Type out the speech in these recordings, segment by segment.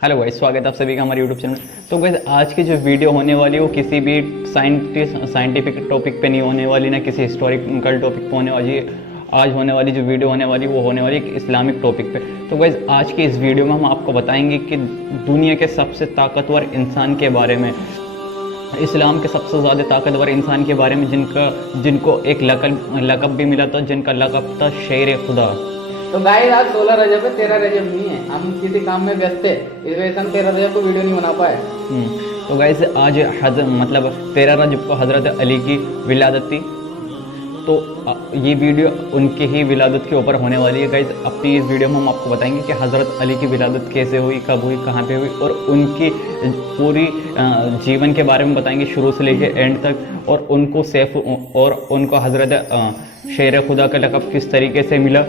Hello guys, स्वागत है आप सभी का हमारे यूट्यूब चैनल। तो गाइस, आज की जो वीडियो होने वाली है वो किसी भी साइंटिफिक टॉपिक पे नहीं होने वाली, ना किसी हिस्टोरिकल टॉपिक पे होने वाली है। आज होने वाली जो वीडियो होने वाली वो होने वाली एक इस्लामिक टॉपिक पे। तो गाइस, आज की इस वीडियो में हम आपको बताएंगे कि दुनिया के सबसे ताकतवर इंसान के बारे में, इस्लाम के सबसे ज़्यादा ताकतवर इंसान के बारे में, जिनको एक लक़ब भी मिला था, जिनका लक़ब था शेर खुदा। तो गाइस, आज 16 रजब है, 13 रजब नहीं है। हम किसी काम में व्यस्त थे, इस वजह से हम 13 रजब को वीडियो नहीं बना पाए। तो गाइस, आज मतलब 13 रजब को हज़रत अली की विलादत थी। तो ये वीडियो उनके ही विलादत के ऊपर होने वाली है। गाइस, अपनी इस वीडियो में हम आपको बताएंगे कि हज़रत अली की विलादत कैसे हुई, कब हुई, कहाँ पे हुई, और उनकी पूरी जीवन के बारे में बताएंगे, शुरू से लेके एंड तक। और उनको सैफ और उनको हज़रत शेर खुदा का लक़ब किस तरीके से मिला,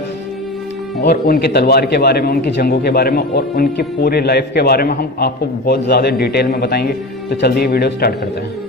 और उनकी तलवार के बारे में, उनकी जंगों के बारे में, और उनकी पूरी लाइफ के बारे में हम आपको बहुत ज़्यादा डिटेल में बताएंगे। तो चलिए वीडियो स्टार्ट करते हैं।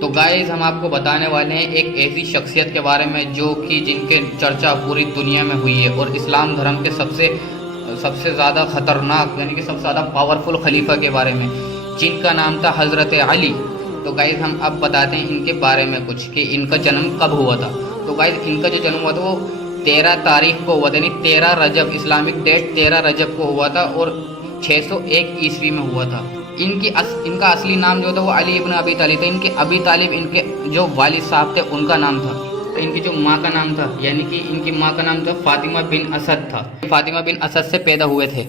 तो गाइस, हम आपको बताने वाले हैं एक ऐसी शख्सियत के बारे में जो कि जिनके चर्चा पूरी दुनिया में हुई है, और इस्लाम धर्म के सबसे ज़्यादा ख़तरनाक यानी कि सबसे ज़्यादा पावरफुल खलीफा के बारे में, जिनका नाम था हज़रत अली। तो गाइस, हम अब बताते हैं इनके बारे में कुछ कि इनका जन्म कब हुआ था। तो गाइस, इनका जो जन्म हुआ था वो 13 तारीख को हुआ था, यानी 13 रजब, इस्लामिक डेट 13 रजब को हुआ था, और 601 ईस्वी में हुआ था। इनका असली नाम जो था वो अली इब्न अबी तालिब था। इनके अबी तालिब इनके जो वालिद साहब थे उनका नाम था। इनकी जो माँ का नाम था, यानी कि इनकी माँ का नाम था फातिमा बिन असद था। फातिमा बिन असद से पैदा हुए थे।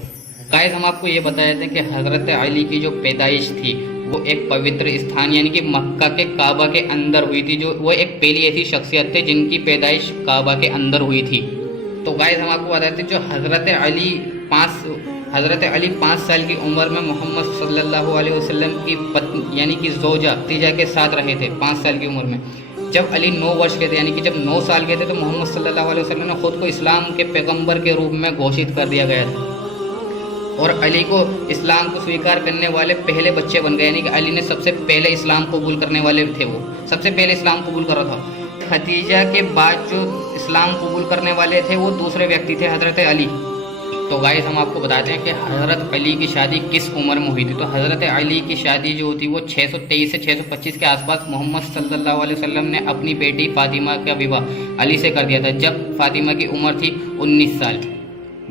गाइस, हम आपको ये बताए थे कि हज़रत अली की जो पैदाइश थी वो एक पवित्र स्थान यानी कि मक्का के काबा के अंदर हुई थी। जो वो एक पहली ऐसी शख्सियत थे जिनकी पैदाइश काबा के अंदर हुई थी। तो गाइस, हम आपको बताते थे जो हज़रत अली 5 साल की उम्र में मोहम्मद सल्लल्लाहु अलैहि वसल्लम की पत्नी यानी कि ज़ौजा खदीजा के साथ रहे थे 5 साल की उम्र में। जब अली 9 वर्ष के थे, यानी कि जब 9 साल के थे, तो मोहम्मद सल्लल्लाहु अलैहि वसल्लम ने खुद को इस्लाम के पैगंबर के रूप में घोषित कर दिया गया था, और अली को इस्लाम को स्वीकार करने वाले पहले बच्चे बन गए। यानी कि अली ने सबसे पहले इस्लाम कबूल करने वाले थे, वो सबसे पहले इस्लाम कबूल करा था। खदीजा के बाद जो इस्लाम कबूल करने वाले थे वो दूसरे व्यक्ति थे, हज़रत अली। तो गाइस, हम आपको बताते हैं कि हज़रत अली की शादी किस उम्र में हुई थी। तो हज़रत अली की शादी जो होती वो 623 से 625 के आसपास मोहम्मद सल्लल्लाहु अलैहि वसल्लम ने अपनी बेटी फातिमा का विवाह अली से कर दिया था, जब फातिमा की उम्र थी 19 साल।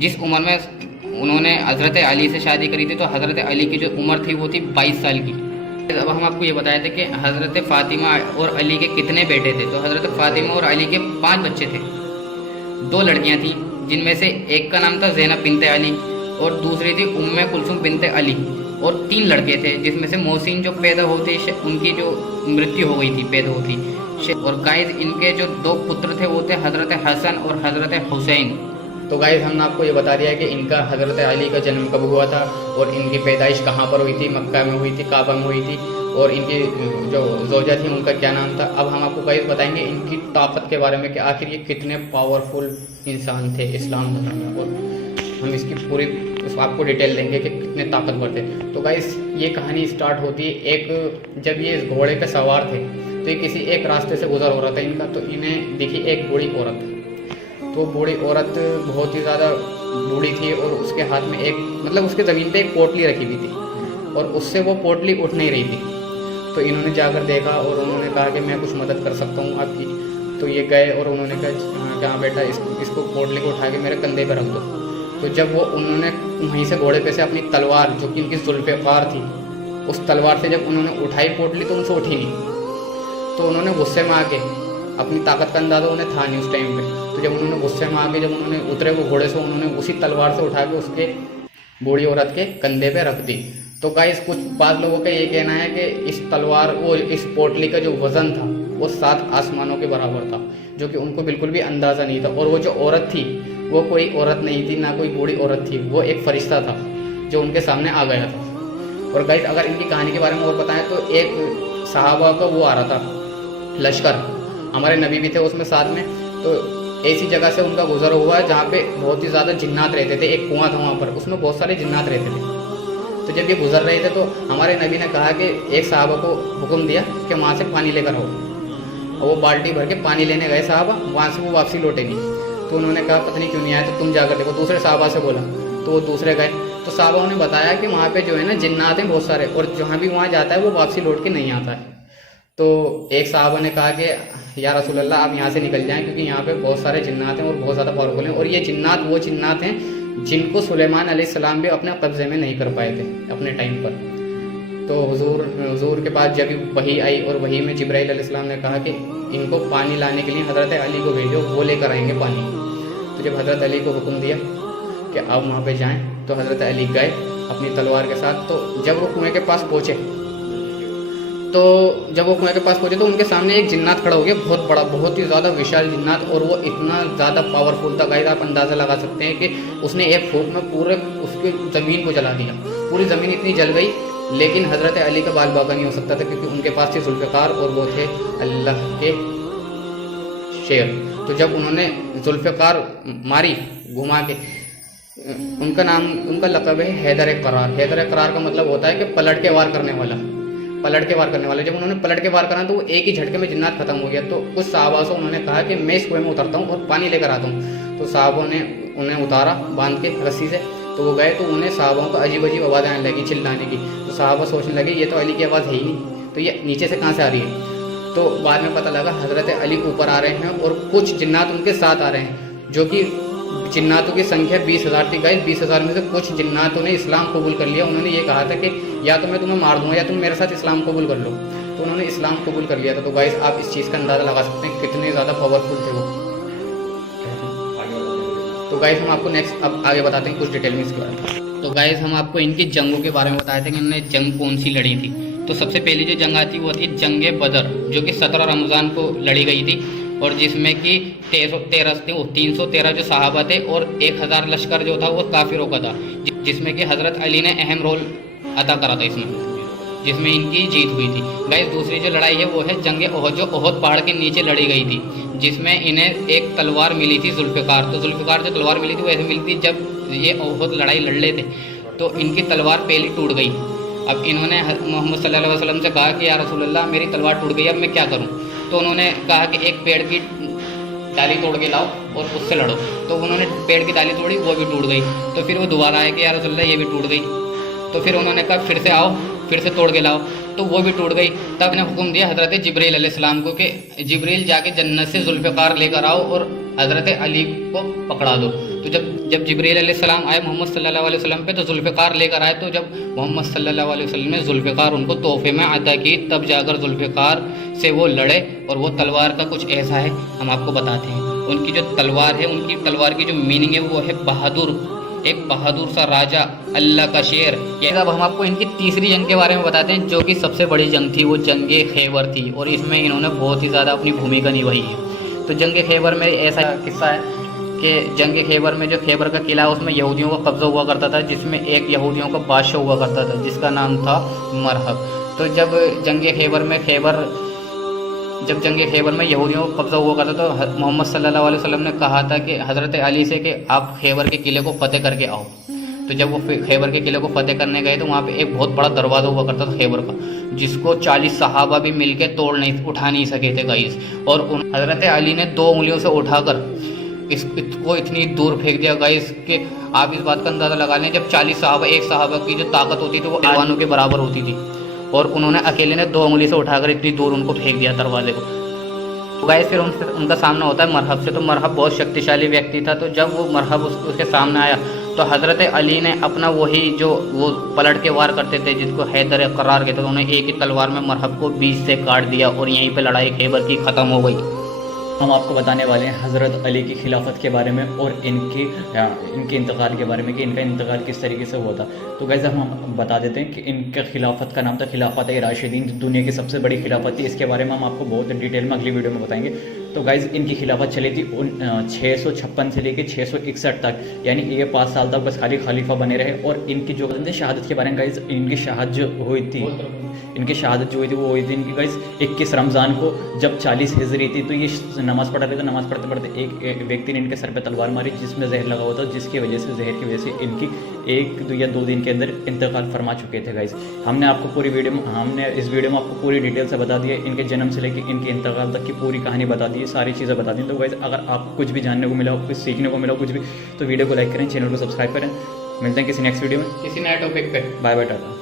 जिस उम्र में उन्होंने हज़रत अली से शादी करी थी, तो हज़रत अली की जो उम्र थी वो थी 22 साल की। अब हम आपको ये बताए थे कि हज़रत फातिमा और अली के कितने बेटे थे। तो हज़रत फातिमा और अली के 5 बच्चे थे। 2 लड़कियां थीं, जिनमें से एक का नाम था ज़ैनब बिनते अली और दूसरी थी उम्मे कुलसुम बिनते अली, और 3 लड़के थे, जिसमें से मोहसिन जो पैदा होते उनकी जो मृत्यु हो गई थी पैदा होती। और गाइस, इनके जो 2 पुत्र थे वो थे हज़रत हसन और हज़रत हुसैन। तो गाइस, हमने आपको ये बता दिया कि इनका हज़रत अली का जन्म कब हुआ था, और इनकी पैदाइश कहाँ पर हुई थी, मक्का में हुई थी, काबा में हुई थी, और इनकी जो ज़ौजा थी उनका क्या नाम था। अब हम आपको गाइस बताएंगे इनकी ताकत के बारे में कि आखिर ये कितने पावरफुल इंसान थे इस्लाम धर्म में, और हम इसकी पूरी उस आपको डिटेल देंगे कि कितने ताकतवर थे। तो गाइस ये कहानी स्टार्ट होती है एक, जब ये इस घोड़े पे सवार थे तो ये किसी एक रास्ते से गुजर हो रहा था इनका, तो इन्हें दिखी एक बूढ़ी औरत। तो बूढ़ी औरत बहुत ही ज़्यादा बूढ़ी थी और उसके हाथ में एक मतलब उसके ज़मीन पे एक पोटली रखी हुई थी और उससे वो पोटली उठ नहीं रही थी। तो इन्होंने जाकर देखा और उन्होंने कहा कि मैं कुछ मदद कर सकता हूँ आपकी। तो ये गए और उन्होंने कहा कि हाँ बेटा इसको पोटली को उठा के मेरे कंधे पर रख दो। तो जब वो उन्होंने वहीं से घोड़े पे से अपनी तलवार जो कि उनकी जुल्फ़िकार थी, उस तलवार से जब उन्होंने उठाई पोटली तो उनसे उठी नहीं। तो उन्होंने गुस्से में आके, अपनी ताकत का अंदाज़ा उन्हें था नहीं उस टाइम पे, तो जब उन्होंने गुस्से में आके जब उन्होंने उतरे वो घोड़े से, उन्होंने उसी तलवार से उठा के उसके बूढ़ी औरत के कंधे पे रख दी। तो गाइस कुछ बाद लोगों का ये कहना है कि इस तलवार वो इस पोटली का जो वज़न था वो 7 आसमानों के बराबर था, जो कि उनको बिल्कुल भी अंदाज़ा नहीं था। और वो जो औरत थी वो कोई औरत नहीं थी, ना कोई बूढ़ी औरत थी, वो एक फरिश्ता था जो उनके सामने आ गया था। और गाइस अगर इनकी कहानी के बारे में और बताएं तो एक सहाबा का वो आ रहा था लश्कर, हमारे नबी भी थे उसमें साथ में। तो ऐसी जगह से उनका गुजर हुआ है जहाँ पे बहुत ही ज़्यादा जिन्नात रहते थे। एक कुआं था वहाँ पर, उसमें बहुत सारे जिन्नात रहते थे। तो जब ये गुजर रहे थे तो हमारे नबी ने कहा कि एक साहबा को हुक्म दिया कि वहाँ से पानी लेकर आओ। और वो बाल्टी भर के पानी लेने गए साहबा, वहाँ से वो वापसी लौटे नहीं। तो उन्होंने कहा पता नहीं क्यों नहीं आया, तो तुम जाकर देखो। दूसरे साहबा से बोला तो वो दूसरे गए। तो साहबा ने बताया कि वहाँ पे जो है ना जिन्नात हैं बहुत सारे, और जहाँ भी वहाँ जाता है वो वापसी लौट के नहीं आता है। तो एक साहबा ने कहा कि या रसूल अल्लाह आप यहाँ से निकल जाएं, क्योंकि यहाँ पे बहुत सारे जिन्नात हैं और बहुत ज़्यादा पावरफुल हैं। और ये जिन्नात वो जिन्नात हैं जिनको सुलेमान अलैहिस्सलाम भी अपने कब्ज़े में नहीं कर पाए थे अपने टाइम पर। तो हुजूर के पास जब वही आई और वही में जिब्राइल अलैहिस्सलाम ने कहा कि इनको पानी लाने के लिए हज़रत अली को भेजो, वो लेकर आएंगे पानी। तो जब हज़रत अली को हुक्म दिया कि आप वहाँ पे जाएं, तो हज़रत अली गए अपनी तलवार के साथ। तो जब वो कुएँ के पास पहुँचे तो उनके सामने एक जिन्नात खड़ा हो गया, बहुत बड़ा, बहुत ही ज़्यादा विशाल जिन्नात। और वो इतना ज़्यादा पावरफुल था गाइस, आप अंदाज़ा लगा सकते हैं कि उसने एक फूंक में पूरे उसके ज़मीन को जला दिया। पूरी ज़मीन इतनी जल गई, लेकिन हज़रत अली का बाल बाका नहीं हो सकता था, क्योंकि उनके पास थे जुल्फ़िकार और वो थे अल्लाह के शेर। तो जब उन्होंने जुल्फ़िकार मारी घुमा के, उनका लक़ब है हैदर करार। हैदर करार का मतलब होता है कि पलट के वार करने वाला। जब उन्होंने पलट के वार करा तो वो एक ही झटके में जिन्नात खत्म हो गया। तो कुछ साहबा से उन्होंने कहा कि मैं इस कुएं में उतरता हूँ और पानी लेकर आता हूँ। तो साहबों ने उन्हें उतारा बांध के रस्सी से। तो वो गए तो उन्हें साहबों को अजीब अजीब आवाज़ आने लगी, चिल्लाने की। तो साहबा सोचने लगे ये तो अली की आवाज़ है ही नहीं, तो ये नीचे से कहाँ से आ रही है। तो बाद में पता लगा हज़रत अली ऊपर आ रहे हैं और कुछ जिन्नात उनके साथ आ रहे हैं, जो कि जिन्नातों की संख्या 20,000 थी गाइस। 20,000 में से कुछ जिन्नातों ने इस्लाम कबूल कर लिया। उन्होंने ये कहा था कि या तो मैं तुम्हें मार दूंगा या तुम मेरे साथ इस्लाम कबूल कर लो। तो उन्होंने इस्लाम कबूल कर लिया था। तो गाइस आप इस चीज़ का अंदाज़ा लगा सकते हैं कितने ज़्यादा पावरफुल थे वो। तो गाइस हम आपको नेक्स्ट अब आगे बताते हैं कुछ डिटेल में इसके बारे में। तो गाइस हम आपको इनकी जंगों के बारे में बताए थे कि इन्होंने जंग कौन सी लड़ी थी। तो सबसे पहली जो जंग आती वो थी जंग बदर, जो कि 17 रमज़ान को लड़ी गई थी, और जिसमें कि 313 जो सहाबा थे और 1000 लश्कर जो था वो काफिरों का था, जिसमें कि हज़रत अली ने अहम रोल अदा करा था इसमें, जिसमें इनकी जीत हुई थी। गाइस दूसरी जो लड़ाई है वो है जंग ओहद, जो ओहद पहाड़ के नीचे लड़ी गई थी, जिसमें इन्हें एक तलवार मिली थी जुल्फ़िकार। तो जुल्फ़िकार जो तलवार मिली थी वो ऐसे मिली थी जब ये ओहद लड़ाई लड़ रहे थे तो इनकी तलवार पहली टूट गई। अब इन्होंने मोहम्मद सल्लल्लाहु अलैहि वसल्लम से कहा कि या रसूल अल्लाह मेरी तलवार टूट गई, अब मैं क्या करूं। तो उन्होंने कहा कि एक पेड़ की डाली तोड़ के लाओ और उससे लड़ो। तो उन्होंने पेड़ की डाली तोड़ी, वो भी टूट गई। तो फिर वो दोबारा आए कि या रसूल अल्लाह ये भी टूट गई। तो फिर उन्होंने कहा फिर से आओ, फिर से तोड़ के लाओ, तो वो भी टूट गई। तब ने हुक्म दिया हज़रत जिब्रील अलैहिस्सलाम को कि जिब्रील जाके जन्नत से जुल्फ़िकार लेकर आओ और हज़रत अली को पकड़ा दो। तो जब जिब्रील अलैहिस्सलाम आए मोहम्मद सल्लल्लाहु अलैहि वसल्लम पे तो जुल्फ़िकार लेकर आए। तो जब मोहम्मद सल्लल्लाहु अलैहि वसल्लम ने जुल्फ़िकार उनको तोहफे में अता की, तब जाकर जुल्फ़िकार से वो लड़े। और वो तलवार का कुछ ऐसा है हम आपको बताते हैं। उनकी जो तलवार है, उनकी तलवार की जो मीनिंग है वो है बहादुर, एक बहादुर सा राजा, अल्लाह का शेर। अब हम आपको इनकी तीसरी जंग के बारे में बताते हैं, जो कि सबसे बड़ी जंग थी, वो जंग खैबर थी। और इसमें इन्होंने बहुत ही ज़्यादा अपनी भूमिका निभाई है। तो जंग खैबर में ऐसा किस्सा है कि जंग खैबर में जो खैबर का किला है उसमें यहूदियों का कब्ज़ा हुआ करता था, जिसमें एक यहूदियों का बादशाह हुआ करता था जिसका नाम था मरहब। तो जब जंग खैबर में यहूदियों का कब्ज़ा हुआ करता तो मोहम्मद सल्लल्लाहु अलैहि वसल्लम ने कहा था कि हज़रत अली से कि आप खैबर के किले को फतेह करके आओ। तो जब वो खैबर के किले को फतेह करने गए तो वहाँ पे एक बहुत बड़ा दरवाज़ा हुआ करता था खैबर का, जिसको 40 सहाबा भी मिलके उठा नहीं सके थे गाइस। और हज़रत अली ने 2 उंगलियों से उठाकर इसको इतनी दूर फेंक दिया गाइस कि आप इस बात का अंदाज़ा लगा लें, जब 40 सहाबा, एक सहाबा की जो ताकत होती थी वो जवानों के बराबर होती थी, और उन्होंने अकेले ने 2 उंगली से उठाकर इतनी दूर उनको फेंक दिया दरवाजे को। तो गाइस फिर उनका सामना होता है मरहब से। तो मरहब बहुत शक्तिशाली व्यक्ति था, तो जब वो मरहब उसके सामने आया तो हज़रत अली ने अपना वही जो वो पलट के वार करते थे जिसको हैदर करार कहते थे, उन्हें एक ही तलवार में मरहब को बीच से काट दिया और यहीं पे लड़ाई खैबर की ख़त्म हो गई। हम आपको बताने वाले हैं हज़रत अली की खिलाफत के बारे में और इनके इंतकाल के बारे में कि इनका इंतकाल किस तरीके से हुआ था। तो गाइस हम बता देते हैं कि इनका खिलाफत का नाम था खिलाफत राशिदीन, दुनिया की सबसे बड़ी खिलाफत थी। इसके बारे में हम आपको बहुत डिटेल में अगली वीडियो में बताएंगे। तो गाइस इनकी खिलाफत चली थी 656 से लेकर 661 तक, यानी ये 5 साल तक बस खाली खलीफा बने रहे। और इनकी जो शहादत के बारे में गाइस, इनकी शहादत जो हुई थी वो हुई थी इनकी गाइस 21 रमज़ान को, जब 40 हिजरी थी। तो ये नमाज़ पढ़ रहे थे, नमाज़ पढ़ते पढ़ते एक व्यक्ति ने इनके सर पे तलवार मारी जिसमें जहर लगा हुआ था, जिसकी वजह से जहर की वजह से इनकी 1 या 2 दिन के अंदर इंतकाल फरमा चुके थे गाइस। हमने इस वीडियो में आपको पूरी डिटेल से बता दिया, इनके जन्म से लेकर इनके इंतकाल तक की पूरी कहानी बता दी, सारी चीज़ें बता दी। तो गाइस अगर आपको कुछ भी जानने को मिला हो, कुछ सीखने को मिला हो, कुछ भी, तो वीडियो को लाइक करें, चैनल को सब्सक्राइब करें। मिलते हैं किसी नेक्स्ट वीडियो में किसी नए टॉपिक पे। Bye bye, Tata.